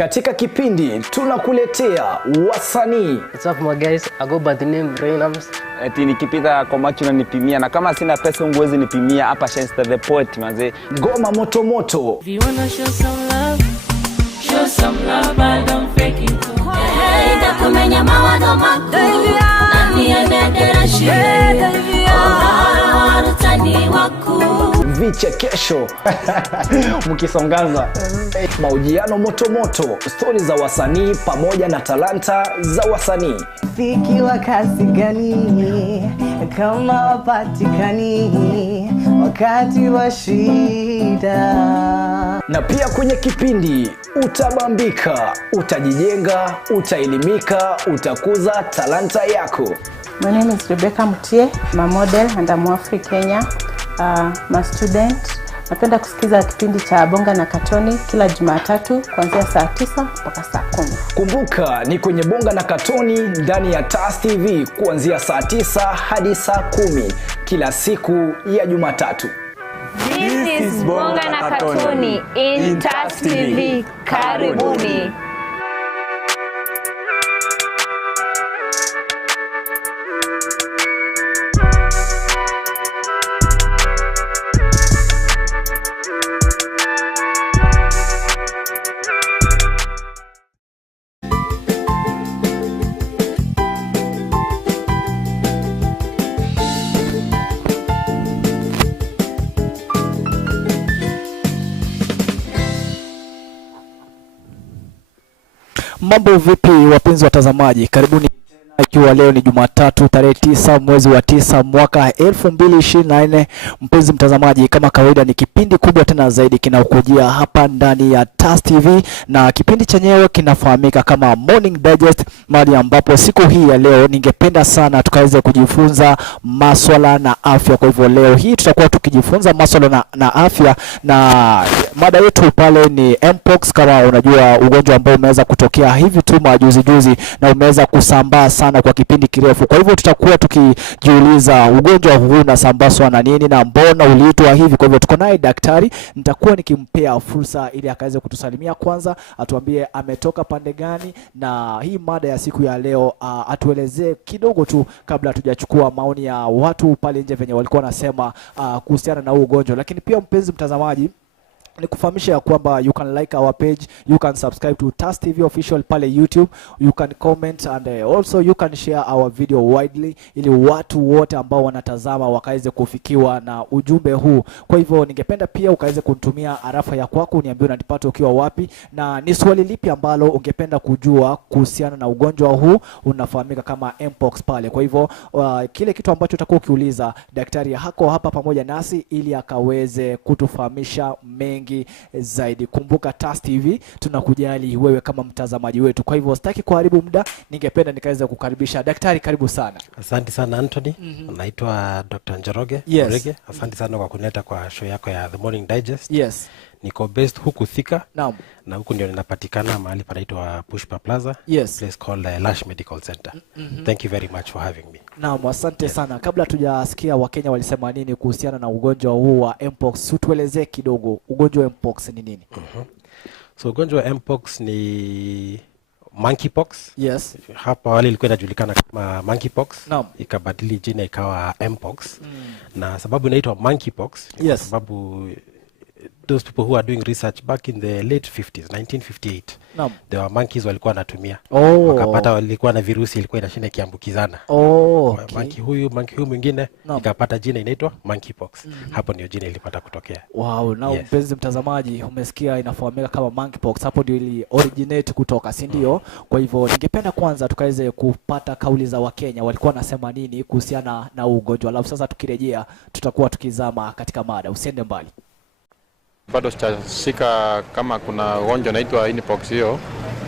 Katika kipindi tunakuletea wasanii. What's up my guys, I go by the name Rainams. Eti nikipita kwa macho na nipimia, na kama sina pesa unguwezi nipimia. Hapa Shenster the Poet manze. Ngoma moto moto. If you wanna show some love but don't fake it. Hey, ndakumenya mawado mako nani anedera shire tani wako Vichekesho mkisongaza mahojiano moto moto, stori za wasanii pamoja na talanta za wasanii. Fiki wa kasi gani kama wapatikani wakati wa shida. Na pia kwenye kipindi utabambika, utajijenga, utaelimika, utakuza talanta yako. My name is Rebecca Mutie, I'm a model and I'm Afri Kenya. I'm a student. Napenda kusikiza kipindi cha Bonga na Katoni kila Jumatatu kuanzia saa 9 mpaka saa 10. Kumbuka ni kwenye Bonga na Katoni ndani ya TAS TV kuanzia saa 9 hadi saa 10 kila siku ya Jumatatu. This is Bonga na Katoni in TAS TV. Karibuni. Mambo vipi wapenzi watazamaji, karibuni tena, ikiwa leo ni Jumatatu tarehe 9 mwezi wa 9 mwaka 2024. Mpenzi mtazamaji, kama kawaida ni kipindi kubwa tena zaidi kinaokujia hapa ndani ya TAS TV, na kipindi chenyewe kinafahamika kama Morning Digest, mahali ambapo siku hii ya leo ningependa sana tukaweze kujifunza masuala na afya. Kwa hivyo leo hii tutakuwa tukijifunza masuala na afya, na mada yetu pale ni Mpox. Kama unajua ugonjwa ambao umeweza kutokea hivi tu majuzi na umeweza kusambaa sana kwa kipindi kirefu. Kwa hivyo tutakuwa tukijiuliza ugonjwa huu unasambazwa na nini na mbona uliitwa hivi. Kwa hivyo tuko naye daktari, nitakuwa nikimpea fursa ili akaweze kutusalimia kwanza, atuambie ametoka pande gani, na hii mada ya siku ya leo atuelezee kidogo tu kabla hatujachukua maoni ya watu pale nje venye walikuwa wanasema kuhusiana na huu ugonjwa. Lakini pia mpenzi mtazamaji, ni kufahamisha ya kwamba you can like our page, you can subscribe to TAS TV official pale YouTube, you can comment and also you can share our video widely ili watu wote ambao wanatazama wakaweze kufikiwa na ujumbe huu. Kwa hivyo ningependa pia ukaweze kunitumia arafa ya kwako, uniambie unanipata ukiwa wapi na ni swali lipi ambalo ungependa kujua kuhusiana na ugonjwa huu unafahamika kama Mpox pale. Kwa hivyo kile kitu ambacho utakuwa ukiuliza, daktari hako hapa pamoja nasi ili akaweze kutufahamisha mengi zaidi. Kumbuka TAS TV tunakujali wewe kama mtazamaji wetu. Kwa hivyo sitaki kuharibu muda, ningependa nikaweza kukaribisha daktari. Karibu sana. Asante sana Anthony. Naitwa Dr. Njoroge. Yes. Asante sana kwa kunileta kwa show yako ya The Morning Digest. Yes. Niko based huku Thika. Naam. Na huku ndio ninapatikana mahali panaitwa Pushpa Plaza. Yes. Place called Lash Medical Center. Thank you very much for having me. Naam, asante sana. Kabla tujasikia Wakenya walisema nini kuhusiana na ugonjwa huu wa Mpox, tuelezee kidogo ugonjwa wa Mpox ni nini? So ugonjwa wa Mpox ni monkeypox. Yes. Hapa wale ilikuwa inajulikana kama monkeypox. Naam. Ikabadili jina ikawa Mpox. Na sababu inaitwa monkeypox ni yes, sababu those people who are doing research back in the late 50s, 1958. Naam. There were monkeys walikuwa wanatumia. Wakapata walikuwa na virusi ilikuwa inashinda kiambukizana. Okay. Monkey huyu mwingine ikapata jina inaitwa monkeypox. Hapo ndio jina ilipata kutokea. Wow, na mpenzi mtazamaji, umesikia inafahamika kama monkeypox, hapo ndio ili originate kutoka, si ndio? Kwa hivyo ningependa kwanza tukaweze kupata kauli za Wakenya walikuwa nasema nini kuhusiana na ugonjwa. Alafu sasa tukirejea tutakuwa tukizama katika mada. Usiende mbali. Bado sitashika kama kuna ugonjwa unaitwa Mpox hiyo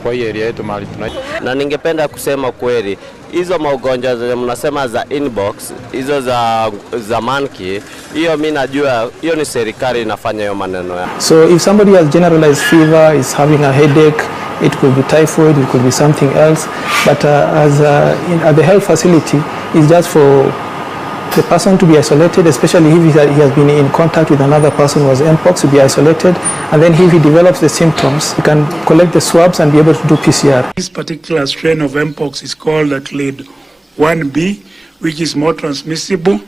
kwa hii area yetu mahali tunaishi. Na ningependa kusema kweli hizo magonjwa za mnasema za Mpox, hizo za monkey, hiyo mimi najua hiyo ni serikali inafanya hiyo maneno ya. So if somebody has generalized fever, is having a headache, it could be typhoid, it could be something else, but at the health facility is just for The person to be isolated, especially if he has been in contact with another person who has mpox, to be isolated. And then if he develops the symptoms, you can collect the swabs and be able to do PCR. This particular strain of mpox is called clade 1B, which is more transmissible,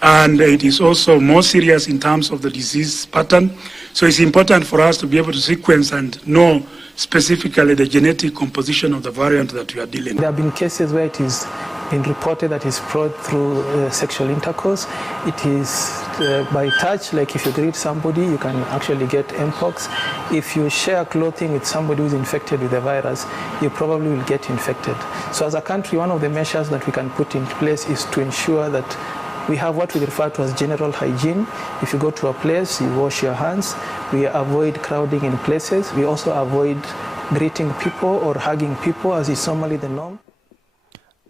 and it is also more serious in terms of the disease pattern. So it's important for us to be able to sequence and know specifically the genetic composition of the variant that we are dealing with. There have been cases where it is been reported that it's brought through sexual intercourse. It is by touch, like if you greet somebody, you can actually get mpox. If you share clothing with somebody who's infected with the virus, you probably will get infected. So as a country, one of the measures that we can put in place is to ensure that we have what we refer to as general hygiene. If you go to a place, you wash your hands. We avoid crowding in places. We also avoid greeting people or hugging people as is normally the norm.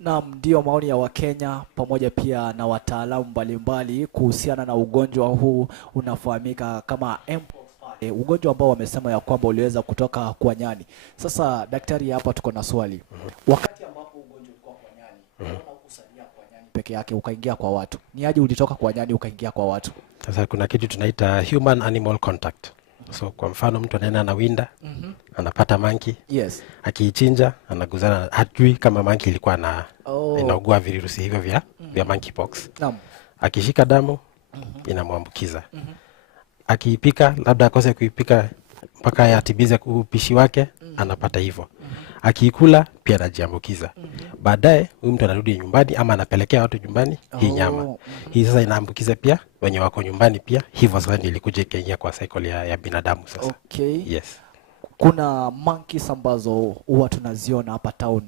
Na ndio maoni ya Wakenya pamoja pia na wataalamu mbalimbali kuhusiana na ugonjwa huu unafahamika kama mpox, ugonjwa ambao wamesema ya kwamba uliweza kutoka kwa nyani. Sasa daktari, hapa tuko na swali. Wakati ambapo ugonjwa ulikuwa kwa nyani, unaona kusalia kwa nyani peke yake ukaingia kwa watu, ni aje ulitoka kwa nyani ukaingia kwa watu? Sasa kuna kitu tunaita human animal contact. So kwa mfano mtu anaenda anawinda, anapata monkey. Yes. Akiichinja anaguzana, hajui kama monkey ilikuwa na inaugua virusi hivyo vya monkeypox. Naam. Akishika damu inamwambukiza. Akiipika, labda akose kuipika mpaka yatibize upishi wake, anapata hivyo. Akiikula pia anajiambukiza. Baadaye huyu mtu anarudi nyumbani ama anapelekea watu nyumbani hii nyama. Hii sasa inaambukiza pia wenye wako nyumbani pia. Hivyo sasa ndio ilikuja ikaingia kwa cycle ya binadamu sasa. Okay. Yes. Kuna monkeys ambazo huwa tunaziona hapa town.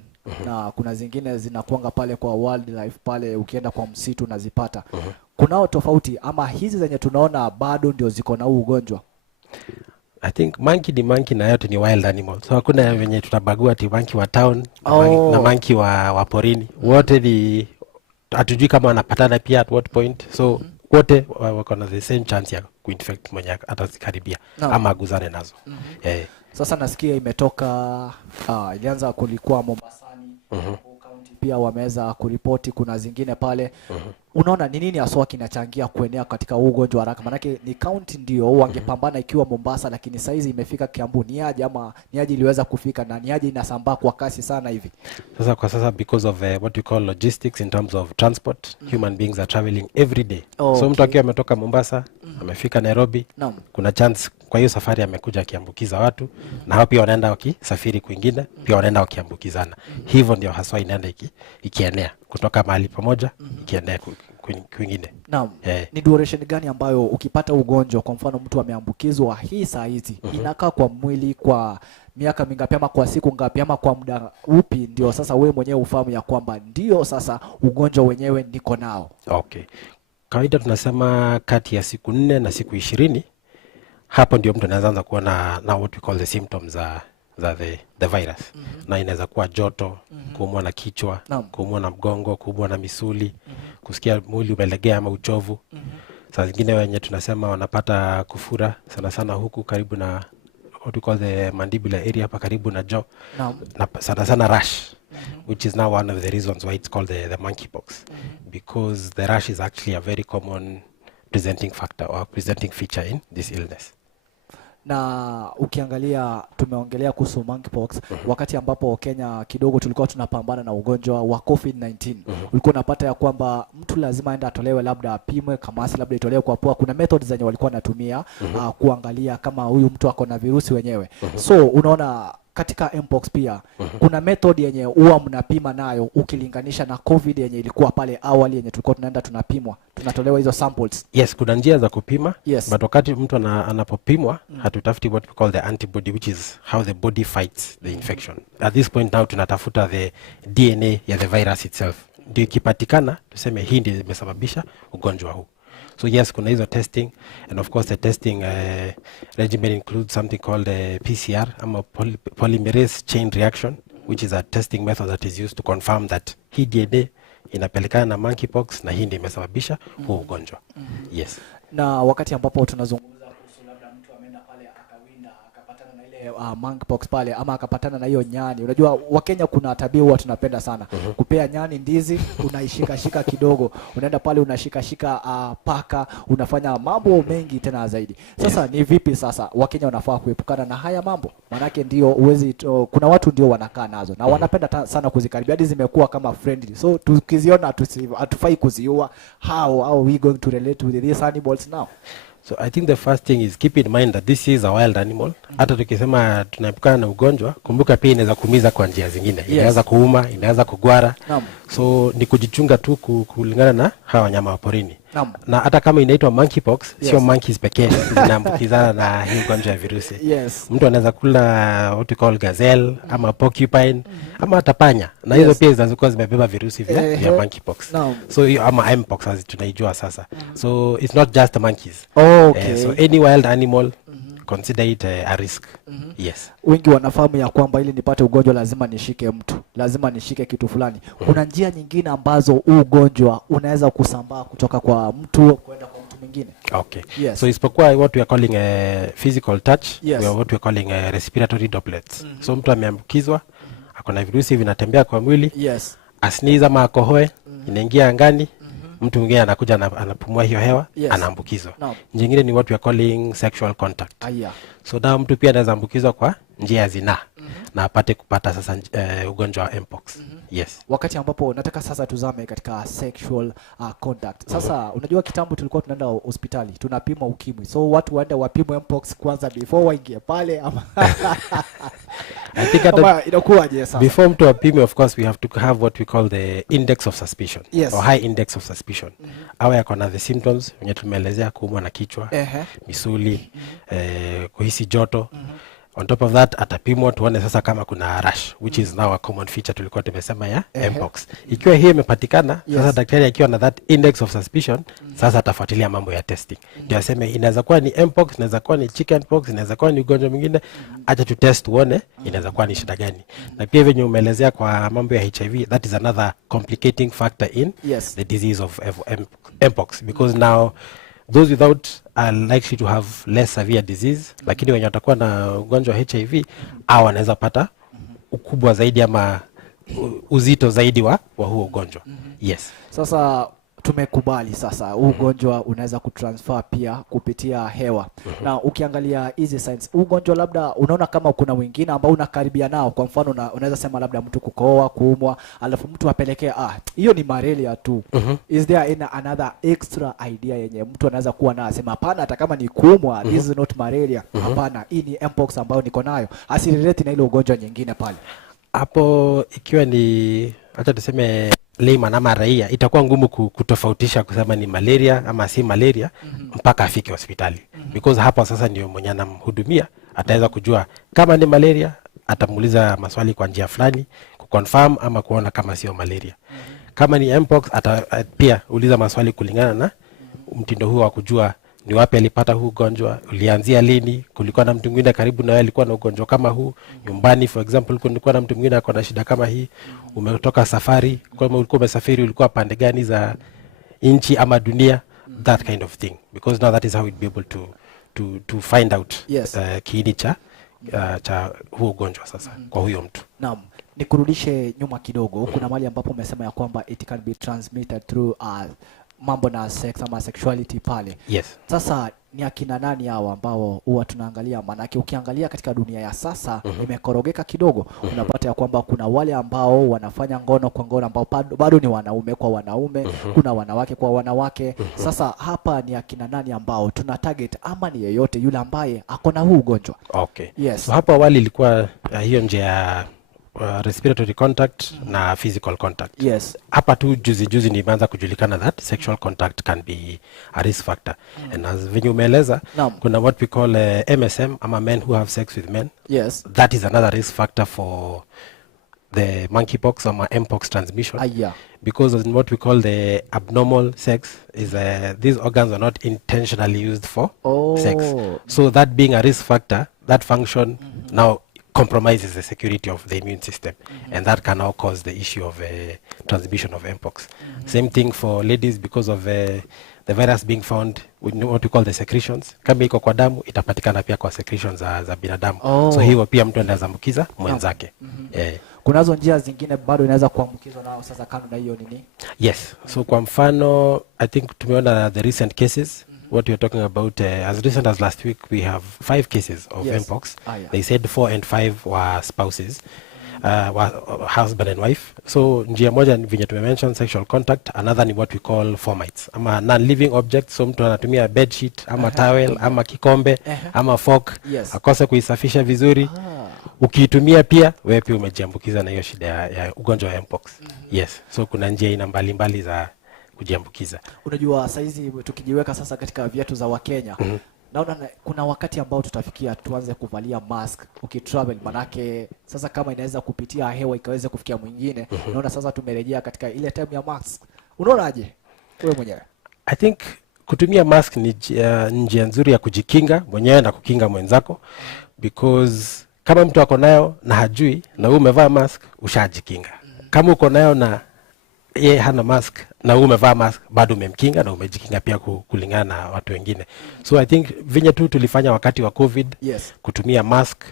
Na kuna zingine zinakuanga pale kwa wildlife pale, ukienda kwa msitu unazipata. Kunao tofauti ama hizi zenye tunaona bado ndio ziko na huu ugonjwa? I think monkey ni monkey na yote ni wild animal. So hakuna venye tutabagua ati monkey wa town na monkey wa porini. Wote ni hatujui kama wanapatana pia at what point. So wote wako na the same chance ya kuinfect mwenye atazikaribia ama aguzane nazo. Sasa nasikia imetoka ilianza kulikuwa Mombasani. County pia wameweza kuripoti kuna zingine pale. Unaona ni nini haswa kinachangia kuenea katika ugonjwa haraka? Manake ni county ndio wangepambana ikiwa Mombasa, lakini saizi imefika Kiambu. Ni aje ama ni aje iliweza kufika na ni aje inasambaa kwa kasi sana hivi? Sasa kwa sasa because of what we call logistics in terms of transport, human beings are traveling every day. So mtu akiwa ametoka Mombasa, amefika Nairobi, kuna chance kwa hiyo safari amekuja akiambukiza watu, na hao pia wanaenda wakisafiri kwingine, pia wanaenda wakiambukizana. Hivyo ndio haswa inaenda ikienea kutoka mahali pamoja ikienea kwingine. Naam. Ni duration gani ambayo ukipata ugonjwa, kwa mfano mtu ameambukizwa hii saa hizi, inakaa kwa mwili kwa miaka mingapi ama kwa siku ngapi ama kwa muda upi ndio sasa wewe mwenyewe ufahamu ya kwamba ndio sasa ugonjwa wenyewe niko nao? Okay. Kawaida tunasema kati ya siku 4 na siku 20, hapo ndio mtu anaanza kuwa na what we call the symptoms za the virus. Na inaweza kuwa joto, kuumwa na kichwa, kuumwa na mgongo, kuumwa na misuli, kusikia mwili umelegea ama uchovu. Saa zingine wenye tunasema wanapata kufura sana sana huku karibu na what we call the mandibular area hapa karibu na jaw. Na sana sana rash, which is now one of the reasons why it's called the monkeypox, because the rash is actually a very common presenting factor or presenting feature in this illness. Na ukiangalia tumeongelea kuhusu monkeypox wakati ambapo Kenya kidogo tulikuwa tunapambana na ugonjwa wa COVID-19. Ulikuwa unapata ya kwamba mtu lazima aende atolewe, labda apimwe, kamasi labda itolewe kwa pua. Kuna methods zenye walikuwa wanatumia kuangalia kama huyu mtu ako na virusi wenyewe. So unaona katika mpox pia kuna method yenye huwa mnapima nayo ukilinganisha na COVID yenye ilikuwa pale awali yenye tulikuwa tunaenda tunapimwa, tunatolewa hizo samples. Yes, kuna njia za kupima, but wakati mtu anapopimwa hatutafuti what we call the antibody, which is how the body fights the infection. At this point now tunatafuta the DNA ya the virus itself. Ndio ikipatikana tuseme hii ndio imesababisha ugonjwa huu. So yes, kuna hizo testing, and of course the testing regimen includes something called PCR, ama polymerase chain reaction, which is a testing method that is used to confirm that hii DNA inapelekana na monkeypox na hii ndio imesababisha huu ugonjwa. Yes. Na wakati ambapo tunazungumza kuhusu labda mtu ameenda pale akawinda akapatana na ile monkeypox pale ama akapatana na hiyo nyani, unajua Wakenya kuna tabia huwa tunapenda sana kupea nyani ndizi, unaishika shika kidogo, unaenda pale unashika shika paka, unafanya mambo mengi tena zaidi. Sasa ni vipi sasa Wakenya wanafaa kuepukana na haya mambo? Manake ndio kuna watu ndio wanakaa nazo na wanapenda sana kuzikaribia, hadi zimekuwa kama friendly. So tukiziona hatufai kuziua. How are we going to relate with these animals now? So I think the first thing is keep in mind that this is a wild animal. Hata tukisema tunaepukana na ugonjwa, kumbuka pia inaweza kuumiza kwa njia zingine. Inaweza kuuma, inaweza kugwara. So ni kujichunga tu kulingana na hawa wanyama wa porini. Na hata kama inaitwa monkeypox, sio monkeys pekee zinaambukizana na hii ugonjwa ya virusi. Mtu anaweza kula what we call gazelle ama porcupine ama hata panya, na hizo pia zinazokuwa zimebeba virusi vya monkeypox. So ama mpox as tunaijua sasa. So it's not just the monkeys. So any wild animal, consider it a risk. Yes. Wengi wanafahamu ya kwamba ili nipate ugonjwa lazima nishike mtu, lazima nishike kitu fulani. Kuna njia nyingine ambazo ugonjwa unaweza kusambaa kutoka kwa mtu kwenda kwa mtu mwingine. So isipokuwa what we are calling a physical touch, we are what we are calling a respiratory droplets. So mtu ameambukizwa, akona virusi vinatembea kwa mwili, asniza ama akohoe, inaingia angani, mtu mwingine anakuja anapumua hiyo hewa, anaambukizwa. Nyingine ni what we are calling sexual contact. So na mtu pia anaweza ambukizwa kwa njia ya zinaa na apate kupata sasa ugonjwa wa mpox. Wakati ambapo nataka sasa tuzame katika sexual contact. Sasa unajua kitambo tulikuwa tunaenda hospitali tunapima ukimwi, so watu waende wapimwe mpox kwanza before waingie pale ama I think inakuwaje sasa? Before mtu apime, of course we have to have what we call the index of suspicion or high index of suspicion. Awe akona the symptoms wenye tumeelezea, kuumwa na kichwa, misuli, kuhisi joto. On top of that atapimwa tuone sasa kama kuna rash, which is now a common feature tulikuwa tumesema ya mpox. Ikiwa hiyo imepatikana, sasa daktari akiwa na that index of suspicion, sasa atafuatilia mambo ya testing. Ndio aseme inaweza kuwa ni mpox, inaweza kuwa ni chickenpox, inaweza kuwa ni ugonjwa mwingine, acha tu test tuone inaweza kuwa ni shida gani. Na pia venye umeelezea kwa mambo ya HIV, that is another complicating factor in the disease of mpox, because now those without are likely to have less severe disease, lakini wenye watakuwa na ugonjwa wa HIV au wanaweza pata ukubwa zaidi ama uzito zaidi wa huo ugonjwa. Sasa tumekubali sasa ugonjwa unaweza kutransfer pia kupitia hewa. Na ukiangalia hizi signs, ugonjwa labda unaona kama kuna wengine ambao unakaribia nao, kwa mfano unaweza sema labda mtu kukohoa, kuumwa, alafu mtu apelekee hiyo ni malaria tu. Is there another extra idea yenye mtu anaweza kuwa nayo, sema hapana, hata kama ni kuumwa, this is not malaria, hapana, hii ni mpox ambayo niko nayo, asirelate na ile ugonjwa nyingine pale? Hapo ikiwa ni acha tuseme layman ama raia, itakuwa ngumu kutofautisha kusema ni malaria ama si malaria mpaka afike hospitali, because hapo sasa ndio mwenye anamhudumia ataweza kujua kama ni malaria, atamuuliza maswali kwa njia fulani kuconfirm ama kuona kama sio malaria. Kama ni mpox pia uliza maswali kulingana na mtindo huo wa kujua ni wapi alipata huu ugonjwa, ulianzia lini, kulikuwa na mtu mwingine karibu na wewe alikuwa na ugonjwa kama huu nyumbani, for example kulikuwa na mtu mwingine akona shida kama hii, umetoka safari, kama ulikuwa umesafiri ulikuwa pande gani za nchi ama dunia, that kind of thing, because now that is how we'll be able to find out kiini cha huo ugonjwa sasa kwa huyo mtu. Naam, nikurudishe nyuma kidogo. Kuna mahali ambapo umesema ya kwamba it can be transmitted through mambo na sex ama sexuality pale. Sasa ni akina nani hao ambao huwa tunaangalia? Maanake ukiangalia katika dunia ya sasa imekorogeka kidogo. Unapata ya kwamba kuna wale ambao wanafanya ngono kwa ngono ambao bado ni wanaume kwa wanaume, kuna wanawake kwa wanawake. Sasa hapa ni akina nani ambao tuna target, ama ni yeyote yule ambaye akona huu ugonjwa? So hapo awali ilikuwa hiyo njia ya respiratory contact na physical contact. Hapa tu juzi nimeanza kujulikana that sexual contact can be a risk factor. And as venye umeeleza, kuna what we call MSM ama men who have sex with men. That is another risk factor for the monkeypox or mpox transmission. Because in what we call the abnormal sex is these organs are not intentionally used for sex. So that being a risk factor, that function now compromises the security of the immune system, and that can now cause the issue of transmission of mpox. Same thing for ladies, because of the virus being found with what we call the secretions. Kama iko kwa damu itapatikana pia kwa secretions za binadamu. So hiyo pia mtu anaweza ambukiza mwenzake. Kunazo njia zingine bado inaweza kuambukizwa nao sasa kando na hiyo nini? Yes. So kwa mfano, I think tumeona the recent cases, what you're talking about, as recent as last week, we have 5 cases of mpox. They said 4 and 5 were spouses, were husband and wife. So njia moja ni vinye tumemention sexual contact, another ni what we call fomites, ama non-living objects. So mtu anatumia bed sheet, ama towel, ama kikombe, ama fork, akose kuisafisha vizuri. Ukiitumia pia wewe pia umejiambukiza na hiyo shida ya ugonjwa wa mpox. Yes. So kuna njia aina mbalimbali za kujiambukiza. Unajua saizi tukijiweka sasa katika viatu za Wakenya, naona kuna wakati ambao tutafikia tuanze kuvalia mask ukitravel, manake sasa kama inaweza kupitia hewa ikaweze kufikia mwingine. Naona sasa tumerejea katika ile time ya mask. Unaonaje wewe mwenyewe? I think kutumia mask ni njia nzuri ya kujikinga mwenyewe na kukinga mwenzako, because kama mtu ako nayo na hajui na wewe umevaa mask, ushajikinga. Kama uko nayo na yeye hana mask na wewe umevaa mask, bado umemkinga na umejikinga pia kulingana na watu wengine. So I think vinye tu tulifanya wakati wa COVID, kutumia mask,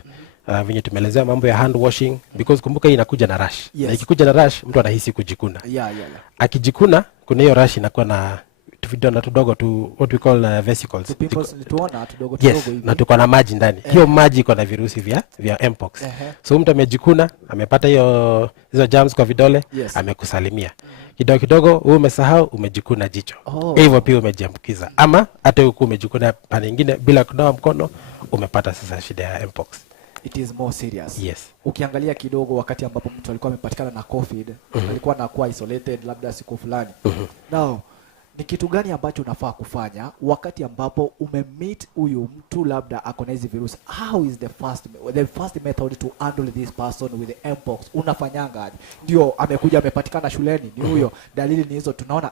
vinye tumeelezea mambo ya hand washing, because kumbuka hii inakuja na rash. Na ikikuja na rash mtu anahisi kujikuna. Akijikuna kuna hiyo rash inakuwa na vidonda tudogo tu, what we call vesicles. Yes, na tuko na maji ndani. Hiyo maji iko na virusi vya mpox. So mtu amejikuna, amepata hizo germs kwa vidole, amekusalimia. Kidogo kidogo wewe umesahau, umejikuna jicho. Hivyo pia umejiambukiza. Ama hata uko umejikuna pande nyingine bila kunawa mkono, umepata sasa shida ya mpox. It is more serious. Yes. Ukiangalia kidogo wakati ambapo mtu alikuwa amepatikana na COVID, alikuwa anakuwa isolated labda siku fulani. Now ni kitu gani ambacho unafaa kufanya wakati ambapo umemeet huyu mtu labda ako na hizi virusi? How is the first method to handle this person with the mpox? Unafanyanga aje? Ndio amekuja amepatikana shuleni, ni huyo, dalili ni hizo, tunaona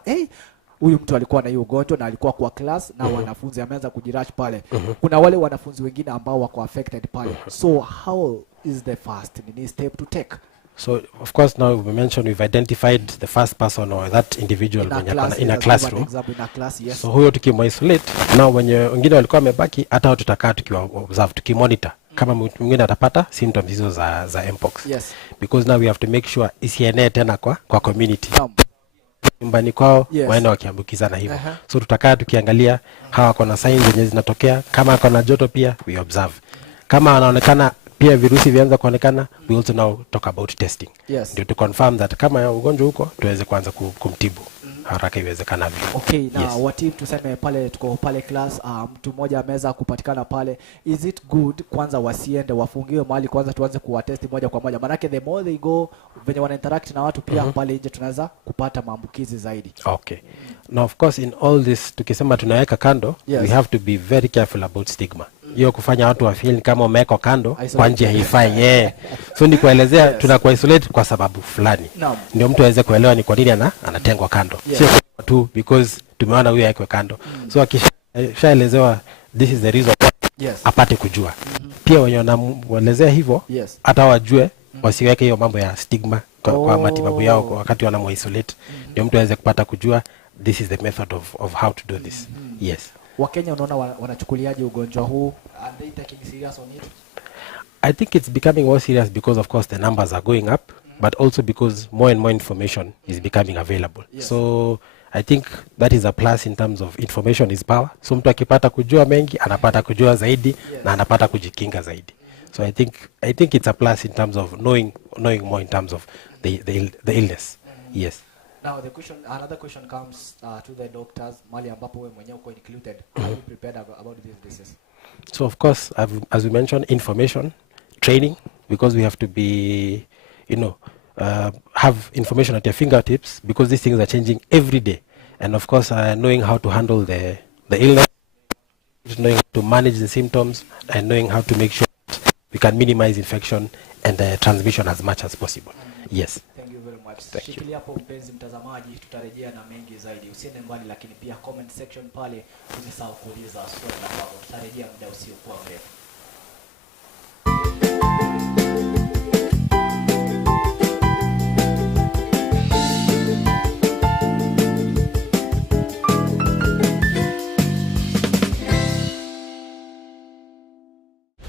huyu mtu alikuwa na hiyo ugonjwa na alikuwa kwa class na wanafunzi ameanza kujirash pale. Kuna wale wanafunzi wengine ambao wako affected pale. So how is the first step to take? So of course now we mentioned we've identified the first person or that individual in a classroom. So huyo tukimuisolate, now wenye wengine walikuwa wamebaki, hata hao tutakaa tukiwa observe, tukimonitor kama mtu mwingine atapata symptoms hizo za mpox. Because now we have to make sure isienee tena kwa community. Nyumbani kwao waende wakiambukizana hivyo. So tutakaa tukiangalia hawa wako na signs zenye zinatokea, kama wako na joto pia we observe. Kama wanaonekana pia virusi vianza kuonekana, we also now talk about testing. Ndio to confirm that kama ugonjwa huko tuweze kuanza kumtibu haraka iwezekanavyo. Okay, na what if tuseme pale tuko pale class, mtu mmoja ameweza kupatikana pale, is it good kwanza wasiende wafungiwe mahali kwanza tuanze kuwatesti moja kwa moja? Manake the more they go, venye wana interact na watu pia pale nje tunaweza kupata maambukizi zaidi. Okay. Now of course in all this tukisema tunaweka kando, we have to be very careful about stigma. Hiyo kufanya watu wa feel kama umeweka kando kwa njia haifai. So ni kuelezea tunakuwa isolate kwa sababu fulani. Ndio mtu aweze kuelewa ni kwa nini anatengwa kando. Sio tu because tumeona huyu yake kando. So akishaelezewa this is the reason apate kujua. Pia wenye wanaelezea hivyo hata wajue wasiweke hiyo mambo ya stigma kwa matibabu yao wakati wanamuisolate. Ndio mtu aweze kupata kujua this is the method of how to do this. Wakenya unaona wanachukuliaje ugonjwa huu? Are they taking serious on it? I think it's becoming more serious because of course the numbers are going up, but also because more and more information is becoming available. So I think that is a plus in terms of information is power. So mtu akipata kujua mengi, anapata kujua zaidi na anapata kujikinga zaidi. So I think it's a plus in terms of knowing more in terms of the illness. Now another question comes to the doctors, mali ambapo wewe mwenyewe uko included. Are you prepared about this disease? So of course, as we mentioned, information, training, because we have to be, have information at your fingertips, because these things are changing every day. And of course, knowing how to handle the illness, knowing how to manage the symptoms, and knowing how to make sure that we can minimize infection and transmission as much as possible. Thank you very much. Shikilia hapo mpenzi mtazamaji, tutarejea na mengi zaidi. Usiende mbali, lakini pia comment section pale usisahau kuuliza swali lako. Tutarejea muda usiokuwa mrefu.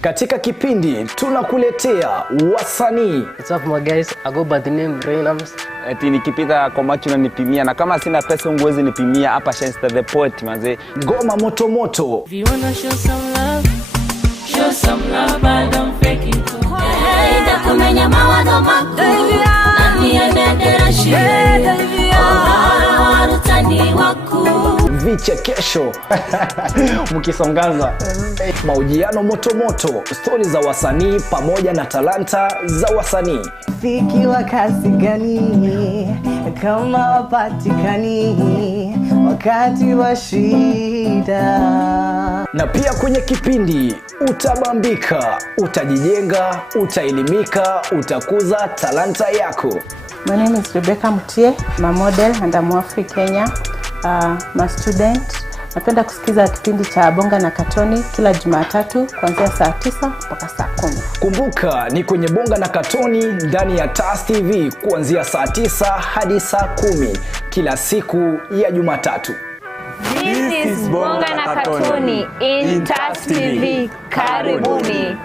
Katika kipindi tunakuletea wasanii. What's up my guys? I go by the name Reynams. Eti nikipita kwa macho unanipimia na kama sina pesa unguwezi nipimia hapa Shenster the Poet manze. Ngoma moto moto. If you wanna show some love, I don't fake it. Hey, da kumenya mawado mako. Nani anadera shire. Oh, warutani waku. Vichekesho mkisongaza, mahojiano moto moto, stori za wasanii pamoja na talanta za wasanii. Fiki wa kasi gani kama wapatikani wakati wa shida. Na pia kwenye kipindi utabambika, utajijenga, utaelimika, utakuza talanta yako. My name is Rebecca Mutie, I'm a model and I'm African Kenya. I'm a student. Napenda kusikiza kipindi cha Bonga na Katoni kila Jumatatu kuanzia saa 9 mpaka saa 10. Kumbuka ni kwenye Bonga na Katoni ndani ya TAS TV kuanzia saa 9 hadi saa 10 kila siku ya Jumatatu. This is Bonga na Katoni in TAS TV. Karibuni.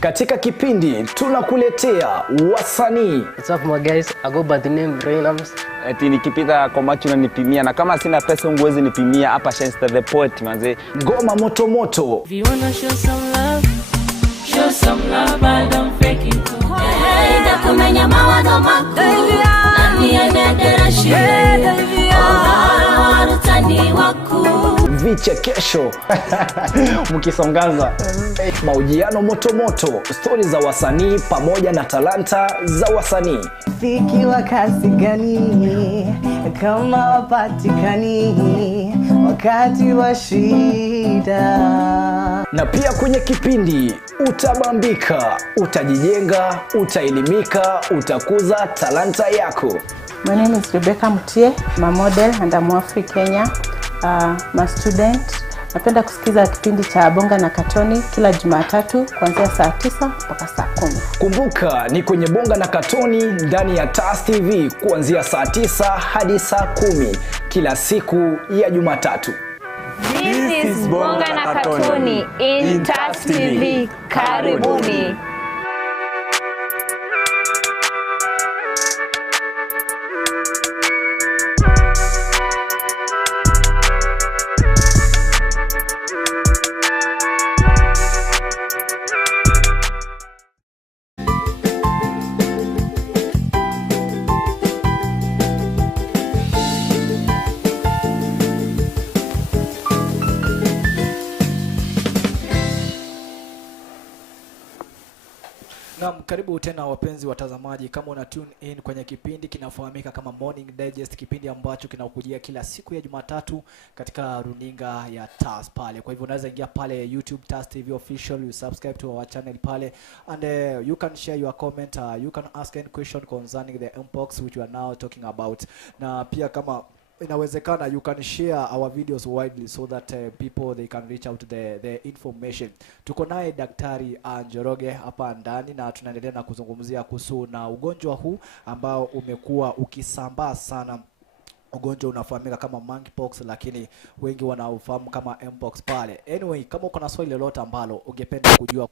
Katika kipindi tunakuletea wasanii. What's up my guys? I go by the name Reynams. Eti nikipita kwa macho unanipimia na kama sina pesa unguwezi nipimia hapa Shenster the Poet manze. Ngoma moto moto. If you wanna show some love, I don't fake it. Hey, da kumenya mawado mako. Nani anadera shire. Oh, warutani waku. Vichekesho mkisongaza, mahojiano moto moto, stori za wasanii pamoja na talanta za wasanii. Fiki wa kasi gani kama wapatikani wakati wa shida. Na pia kwenye kipindi utabambika, utajijenga, utaelimika, utakuza talanta yako. My name is Rebecca Mutie, I'm a model and I'm African Kenya. I'm a student. Napenda kusikiza kipindi cha Bonga na Katoni kila Jumatatu kuanzia saa 9 mpaka saa 10. Kumbuka ni kwenye Bonga na Katoni ndani ya TAS TV kuanzia saa 9 hadi saa 10 kila siku ya Jumatatu. This is Bonga na Katoni in TAS TV. Karibuni. Naam, karibu tena wapenzi watazamaji. Kama una tune in kwenye kipindi kinafahamika kama Morning Digest, kipindi ambacho kinakujia kila siku ya Jumatatu katika runinga ya TAS pale. Kwa hivyo unaweza ingia pale YouTube TAS TV official, you subscribe to our channel pale, and you can share your comment, you can ask any question concerning the mpox which we are now talking about. Na pia kama inawezekana, you can share our videos widely so that people they can reach out the information. Tuko naye Daktari Njoroge hapa ndani na tunaendelea na kuzungumzia kuhusu na ugonjwa huu ambao umekuwa ukisambaa sana. Ugonjwa unafahamika kama monkeypox, lakini wengi wanaufahamu kama mpox pale. Anyway, kama uko na swali lolote ambalo ungependa kujua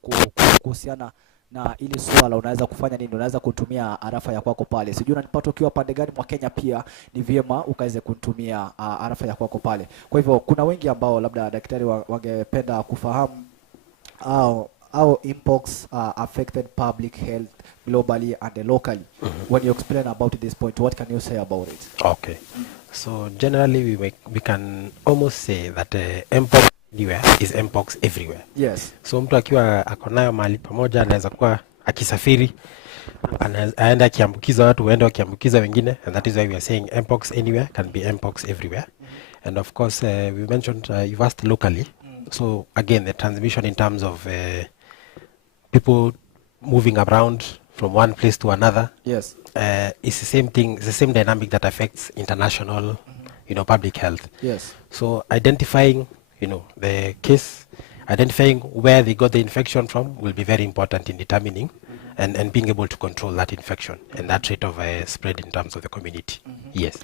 kuhusiana na ili swala, unaweza kufanya nini? Unaweza kutumia arafa ya kwako pale. Sijui unanipata ukiwa pande gani mwa Kenya, pia ni vyema ukaweze kutumia arafa ya kwako pale. Kwa hivyo kuna wengi ambao labda daktari wangependa kufahamu how mpox affected public health globally and locally. When you explain about this point, what can you say about it? Okay. So generally we can almost say that mpox anywhere is mpox everywhere. Yes. So mtu akiwa akonayo mahali pamoja anaweza kuwa akisafiri aenda akiambukiza watu, waende wakiambukiza wengine, and that is why we are saying mpox anywhere can be mpox everywhere. And of course we mentioned you've asked locally. So again, the transmission in terms of people moving around from one place to another. Yes. It's the same thing, it's the same dynamic that affects international, public health. Yes. So identifying, the case, identifying where they got the infection from will be very important in determining and being able to control that infection and that rate of spread in terms of the community. Yes.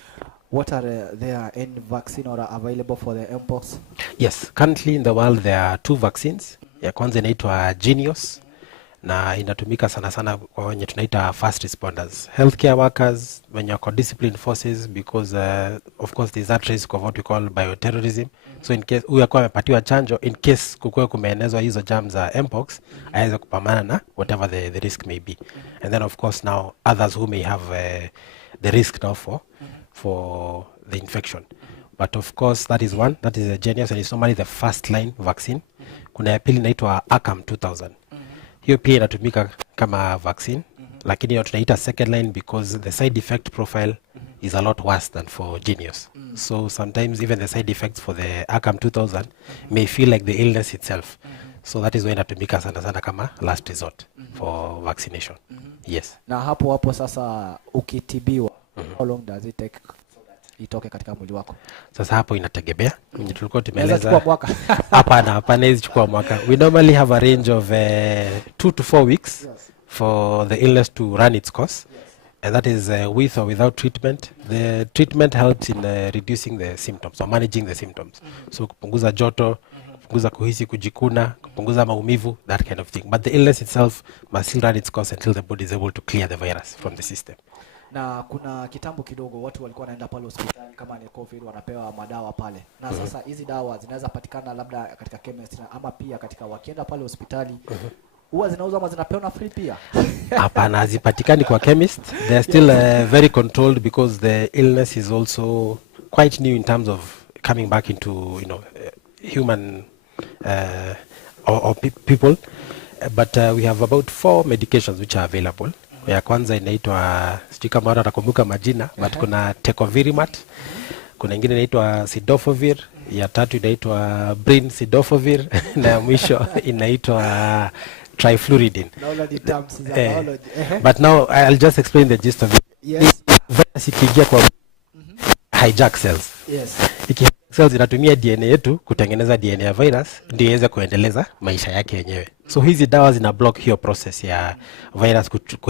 What are there any vaccine or available for the mpox? Yes, currently in the world there are 2 vaccines. Ya kwanza inaitwa Genius na inatumika sana sana kwa wenye tunaita fast responders, healthcare workers, wenye wako disciplined forces, because of course there's that risk of what we call bioterrorism. So in case huyu akuwa amepatiwa chanjo, in case kukuwe kumeenezwa hizo germs za mpox, aweze kupambana na whatever the risk may be. And then of course now others who may have the risk now for the infection. But of course that is one, that is a Genius, and it's normally the first line vaccine. Kuna ya pili inaitwa ACAM 2000. Hiyo pia inatumika kama vaccine, lakini hiyo tunaita second line because the side effect profile is a lot worse than for Genius. So sometimes even the side effects for the ACAM 2000 may feel like the illness itself. So that is why inatumika sana sana kama last resort for vaccination. Yes. Na hapo sasa ukitibiwa, how long does it take itoke katika mwili wako? Sasa hapo inategemea. Tulikuwa tumeeleza chukua mwaka. Hapana hizi chukua mwaka. We normally have a range of 2 to 4 weeks for the illness to run its course. And that is with or without treatment. The treatment helps in reducing the symptoms or managing the symptoms. So kupunguza joto, kupunguza kuhisi kujikuna, kupunguza maumivu, that kind of thing. But the illness itself must still run its course until the body is able to clear the virus from the system. Na kuna kitambo kidogo watu walikuwa wanaenda pale hospitali kama ni COVID wanapewa madawa pale. Na sasa hizi dawa zinaweza patikana labda katika chemist ama pia katika wakienda pale hospitali huwa zinauzwa ama zinapewa free pia? Hapana, hazipatikani kwa chemist. They are still very controlled because the illness is also quite new in terms of coming back into human or people. But we have about 4 medications which are available. Ya kwanza inaitwa sijui kama watu watakumbuka majina, but kuna Tecovirimat, kuna ingine inaitwa Cidofovir, ya tatu inaitwa Brincidofovir na ya mwisho inaitwa Trifluridine. But now I'll just explain the gist of it. Yes. Virus ikiingia kwa hijack cells. Yes. Cells inatumia DNA yetu kutengeneza DNA ya virus ndio iweze kuendeleza maisha yake yenyewe. So hizi dawa zina block hiyo process ya virus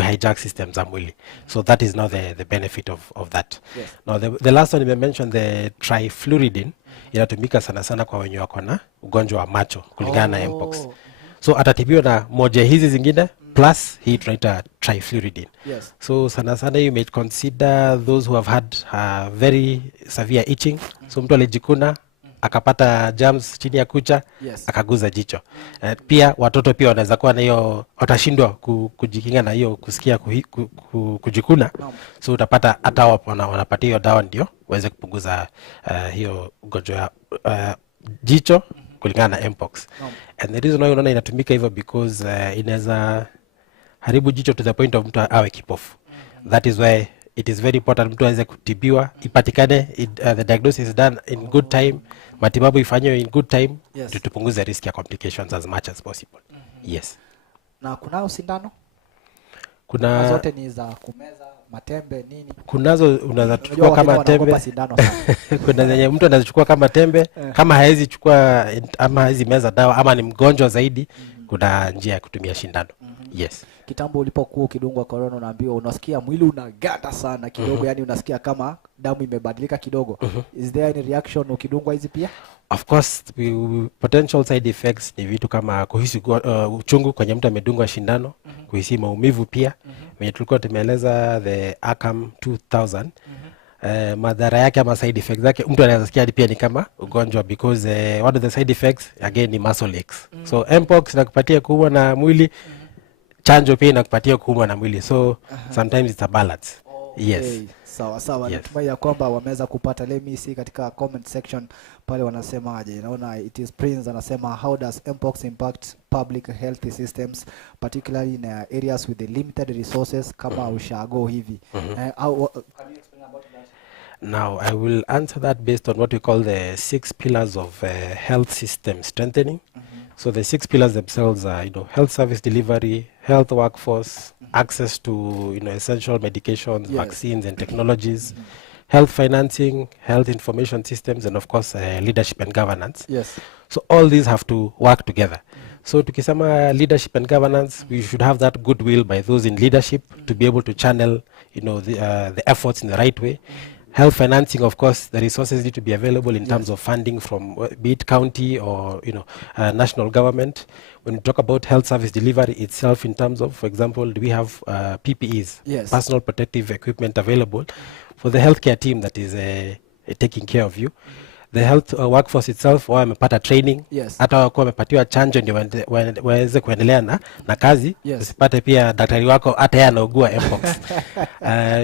hijack system za mwili. So that is now the benefit of that. Yes. Now the last one I mentioned, the Trifluridine, inatumika sana sana kwa wenye wako na ugonjwa wa macho kulingana na mpox. So atatibiwa na moja hizi zingine plus hii tunaita Trifluridine. Yes. So sana sana you may consider those who have had very severe itching. So mtu alijikuna akapata germs chini ya kucha, akaguza jicho. Pia watoto pia wanaweza kuwa na hiyo, watashindwa kujikinga na hiyo kusikia kujikuna. So utapata hata wanapatia hiyo dawa ndio waweze kupunguza hiyo ugonjwa jicho kulingana na mpox. And the reason why unaona inatumika hivyo because inaweza haribu jicho to the point of mtu awe kipofu. That is why it is very important mtu aweze kutibiwa, ipatikane, the diagnosis is done in good time, matibabu ifanywe in good time, tupunguze risk ya complications as much as possible. Yes. Na kunao sindano? Kuna zote ni za kumeza, matembe nini? Kunazo unaweza chukua kama tembe. Kuna zenye mtu anaweza chukua kama tembe, kama haezi chukua ama haezi meza dawa ama ni mgonjwa zaidi, kuna njia ya kutumia shindano. Yes. Kitambo ulipokuwa ukidungwa corona unaambiwa unasikia mwili unagata sana kidogo, yani unasikia kama damu imebadilika kidogo. Is there any reaction ukidungwa hizi pia? Of course, potential side effects ni vitu kama kuhisi uchungu kwenye mtu amedungwa shindano, kuhisi maumivu pia. Wenye tulikuwa tumeeleza the ACAM 2000. Madhara yake ama side effects zake mtu anaweza sikia pia ni kama ugonjwa because one of the side effects again ni muscle aches. So mpox inakupatia kuumwa na mwili, chanjo pia inakupatia kuumwa na mwili. So sometimes it's a balance. Yes. Sawa. Natumai ya kwamba wameweza kupata. Let me see katika comment section pale wanasemaje. Naona it is Prince anasema how does mpox impact public health systems particularly in areas with the limited resources kama ushago hivi. Can you explain about that? Now I will answer that based on what we call the 6 pillars of health system strengthening. So the 6 pillars themselves are health service delivery, health workforce, access to essential medications, Yes. vaccines and technologies, health financing, health information systems, and of course leadership and governance. Yes. So all these have to work together. So tukisema leadership and governance, we should have that goodwill by those in leadership to be able to channel the efforts in the right way. Health financing, of course, the resources need to be available in terms of funding from be it county or national government. When we talk about health service delivery itself, in terms of, for example, do we have PPEs, Yes. personal protective equipment available for the healthcare team that is taking care of you. The health workforce itself wamepata training, Yes. hata wakuwa wamepatiwa chanjo ndio waweze kuendelea na kazi. Yes. Usipate pia daktari wako hata yeye anaugua mpox.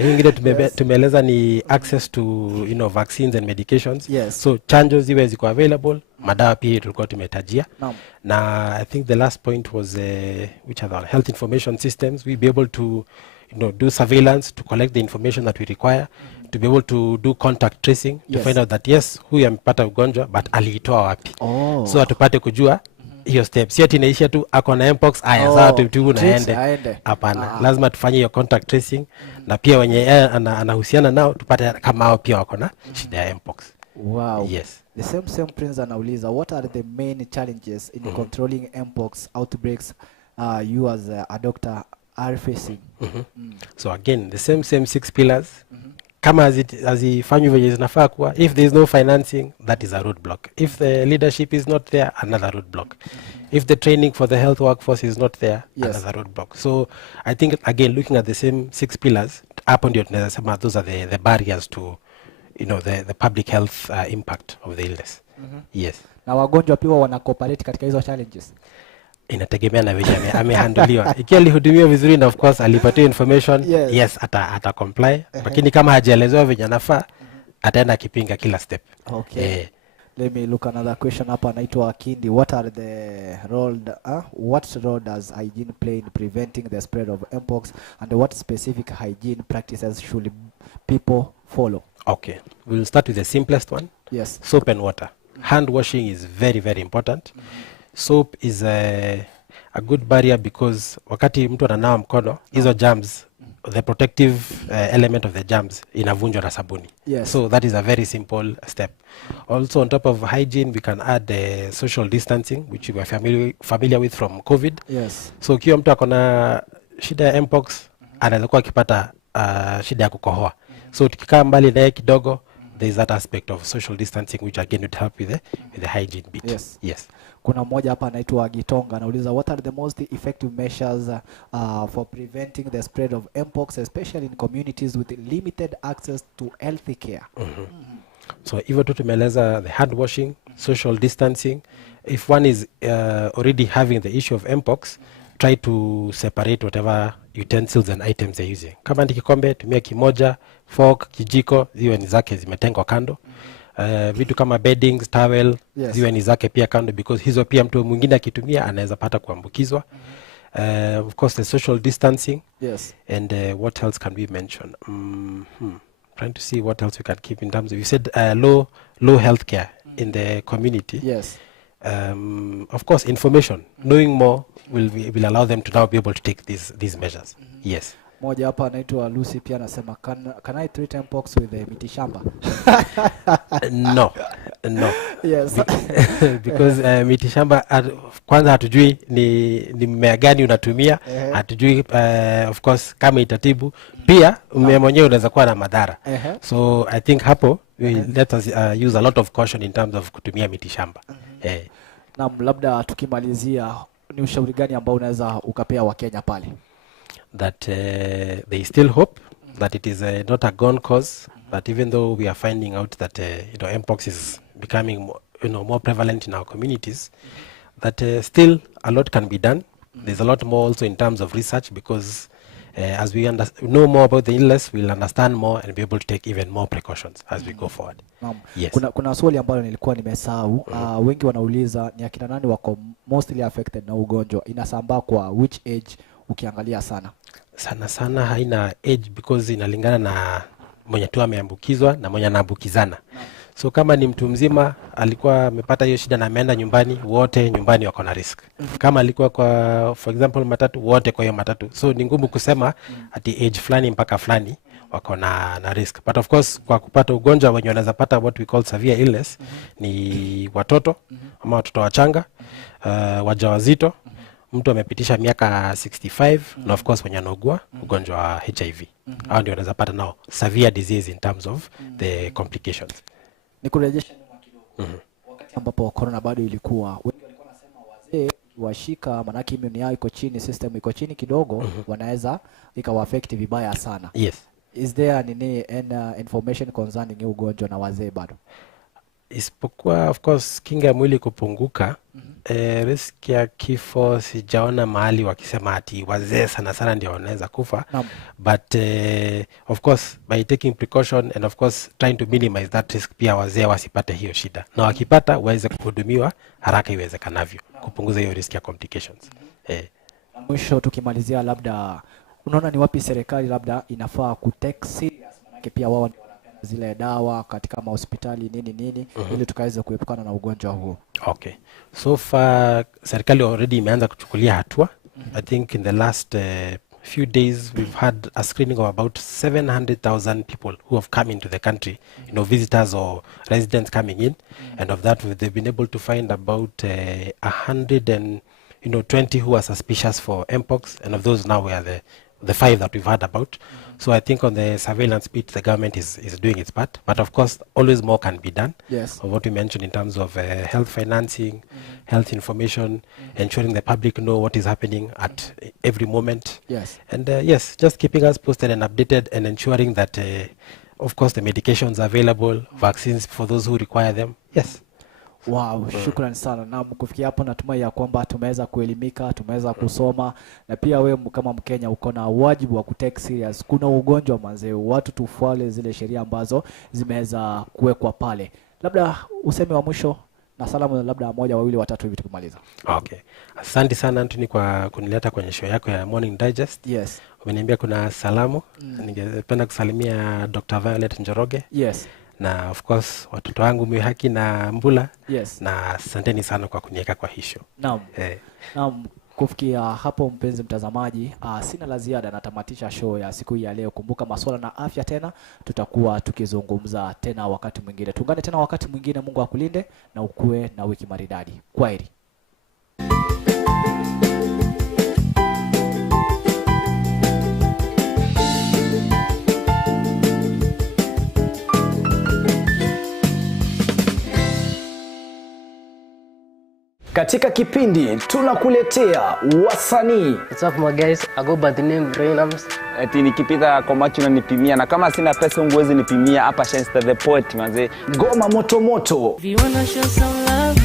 Hii ingine tumeeleza ni access to vaccines and medications. Yes. So chanjo ziwe ziko available, madawa pia tulikuwa tumetajia. Naam. Na I think the last point was which are the health information systems. We be able to do surveillance to collect the information that we require, to be able to do contact tracing, to Yes. find out that yes, huyu amepata ugonjwa but aliitoa wapi. So atupate kujua hiyo step. Si ati inaishia tu ako na mpox aya sawa tutibu na aende. Hapana. Lazima tufanye hiyo contact tracing na pia wenye anahusiana nao tupate kama hao pia wako na shida ya mpox. Wow. Yes. The same Prince anauliza, what are the main challenges in controlling mpox outbreaks you as a doctor are facing? So again, the same 6 pillars. Kama hazifanywi venye zinafaa kuwa, if there is no financing, that is a roadblock. If the leadership is not there, another roadblock. If the training for the health workforce is not there, Yes. another roadblock. So I think again, looking at the same 6 pillars, hapo ndio tunaweza sema those are the barriers to the public health impact of the illness. Yes. Na wagonjwa pia wana cooperate katika hizo challenges. Inategemea na venye amehandliwa. Ikiwa alihudumiwa vizuri na of course alipatiwa information, yes ata comply. Lakini kama hajaelezewa venye anafaa, ataenda akipinga kila step. Okay. Let me look another question hapa, anaitwa Kindi. What role does hygiene play in preventing the spread of mpox, and what specific hygiene practices should people follow? Okay. We'll start with the simplest one. Yes. Soap and water. Hand washing is very, very important. Soap is a good barrier because wakati mtu ananawa mkono, hizo germs, the protective element of the germs inavunjwa na sabuni. Yes. So that is a very simple step. Also on top of hygiene, we can add social distancing, which we are familiar with from COVID. Yes. So ukiwa mtu akona shida ya mpox, anaweza kuwa akipata shida ya kukohoa. So tukikaa mbali naye kidogo, there is that aspect of social distancing which again would help with the hygiene bit. Yes. Yes. Kuna mmoja hapa anaitwa Gitonga anauliza, what are the most effective measures for preventing the spread of mpox, especially in communities with limited access to healthy care? So hivyo tu tumeeleza the hand washing, social distancing. If one is already having the issue of mpox, try to separate whatever utensils and items they're using. Kama ni kikombe, tumia kimoja, fork, kijiko, ziwe ni zake zimetengwa kando. Vitu kama beddings, towel, Yes. ziwe ni zake pia kando, because hizo pia mtu mwingine akitumia anaweza pata kuambukizwa. Of course the social distancing. Yes. And what else can we mention? Trying to see what else we can keep in terms of, you said low healthcare in the community. Yes. Of course information, knowing more will allow them to now be able to take these measures. Yes. Moja hapa anaitwa Lucy pia anasema, can I treat mpox with mitishamba? No. Yes. Because mitishamba kwanza hatujui ni mmea gani unatumia, hatujui of course kama itatibu, pia mmea mwenyewe unaweza kuwa na madhara. So I think hapo let us use a lot of caution in terms of kutumia mitishamba. Na labda tukimalizia, ni ushauri gani ambao unaweza ukapea Wakenya pale? That there is still hope, that it is not a gone cause, that even though we are finding out that mpox is becoming more prevalent in our communities, that still a lot can be done. There's a lot more also in terms of research, because as we know more about the illness, we'll understand more and be able to take even more precautions as we go forward. Yes. Kuna swali ambalo nilikuwa nimesahau. Wengi wanauliza ni akina nani wako mostly affected na ugonjwa, inasambaa kwa which age ukiangalia sana? Sana haina age, because inalingana na mwenye tu ameambukizwa na mwenye anaambukizana. So kama ni mtu mzima alikuwa amepata hiyo shida na ameenda nyumbani, wote nyumbani wako na risk. Kama alikuwa kwa for example matatu, wote kwa hiyo matatu. So ni ngumu kusema ati age fulani mpaka fulani wako na risk. But of course kwa kupata ugonjwa wenye wanaweza pata what we call severe illness ni watoto ama watoto wachanga, wajawazito, mtu amepitisha miaka 65 na of course wenye anaugua ugonjwa wa HIV. Hao ndio wanaweza pata nao severe disease in terms of the complications. Nikurejesha nyuma kidogo. Wakati ambapo corona bado ilikuwa, wengi walikuwa nasema wazee washika, manaki immune yao iko chini, system iko chini kidogo, wanaweza ikawa affect vibaya sana. Yes. Is there any information concerning ugonjwa na wazee bado? Isipokuwa of course kinga ya mwili kupunguka, risk ya kifo sijaona mahali wakisema ati wazee sana sana ndio wanaweza kufa. But of course by taking precaution and of course trying to minimize that risk, pia wazee wasipate hiyo shida, na wakipata waweze kuhudumiwa haraka iwezekanavyo kupunguza hiyo risk ya complications. Mwisho tukimalizia, labda unaona ni wapi serikali labda inafaa kutake serious, manake pia wao ndio wanapeana zile dawa katika mahospitali nini ili tukaweza kuepukana na ugonjwa huo? Okay. So far serikali already imeanza kuchukulia hatua. I think in the last few days we've had a screening of about 700,000 people who have come into the country, visitors or residents coming in, and of that they've been able to find about 120 who are suspicious for mpox, and of those now we are the 5 that we've heard about. So I think on the surveillance bit, the government is doing its part, but of course always more can be done. Yes. Of what we mentioned in terms of health financing, health information, ensuring the public know what is happening at every moment. Yes. And yes, just keeping us posted and updated, and ensuring that of course the medications are available, vaccines for those who require them. Yes. Wow, shukrani sana. Na kufikia hapo natumai ya kwamba tumeweza kuelimika, tumeweza kusoma, na pia wewe kama Mkenya uko na wajibu wa kutake serious. Kuna ugonjwa manze, watu tufuale zile sheria ambazo zimeweza kuwekwa pale. Labda useme wa mwisho na salamu, labda moja wawili watatu hivi tukimaliza. Okay. Asante sana Anthony kwa kunileta kwenye show yako ya Morning Digest. Yes. Umeniambia kuna salamu. Ningependa kusalimia Dr. Violet Njoroge. Yes. Na of course watoto wangu Mwihaki na Mbula. Yes. Na asanteni sana kwa kuniweka kwa hisho. Naam. Naam, kufikia hapo mpenzi mtazamaji, sina la ziada, natamatisha show ya siku hii ya leo. Kumbuka masuala na afya tena tutakuwa tukizungumza tena wakati mwingine. Tuungane tena wakati mwingine. Mungu akulinde na ukue na wiki maridadi. Kwaheri. Katika kipindi tunakuletea wasanii. What's up my guys, I go by the name Rainams. Eti nikipita kwa macho na nipimia, na kama sina pesa unguwezi nipimia hapa Shenster the Poet manze. Goma moto moto. If you wanna show some love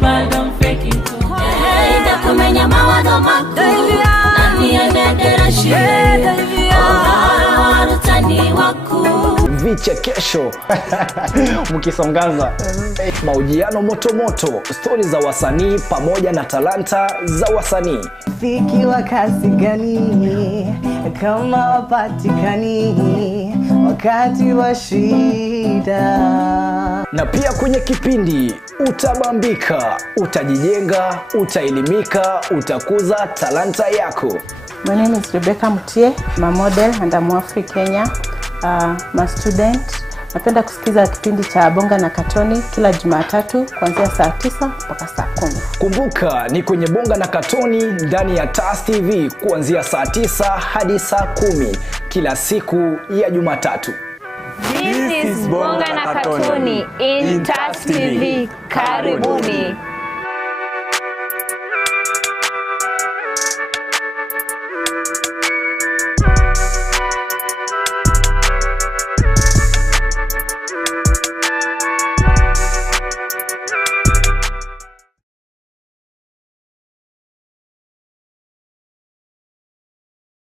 but don't fake it. Hey, ndakumenya mawado makuu nani anedera shire warutani waku vichekesho mkisongaza mahojiano moto moto, stori za wasanii pamoja na talanta za wasanii. Rafiki wa kasi gani kama wapatikani wakati wa shida? Na pia kwenye kipindi utabambika, utajijenga, utaelimika, utakuza talanta yako. My name is Rebecca Mutie, I'm a model and I'm African Kenya. I'm a student. Napenda kusikiza kipindi cha Bonga na Katoni kila Jumatatu kuanzia saa 9 mpaka saa 10. Kumbuka ni kwenye Bonga na Katoni ndani ya TAS TV kuanzia saa 9 hadi saa 10 kila siku ya Jumatatu. This is Bonga na Katoni in TAS TV. Karibuni.